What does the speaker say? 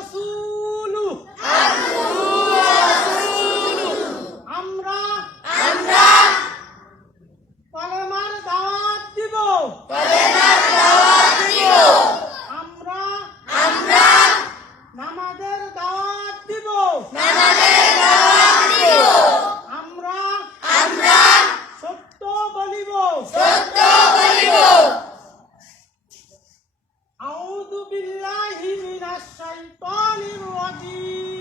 Rasul الشيطان الرجيم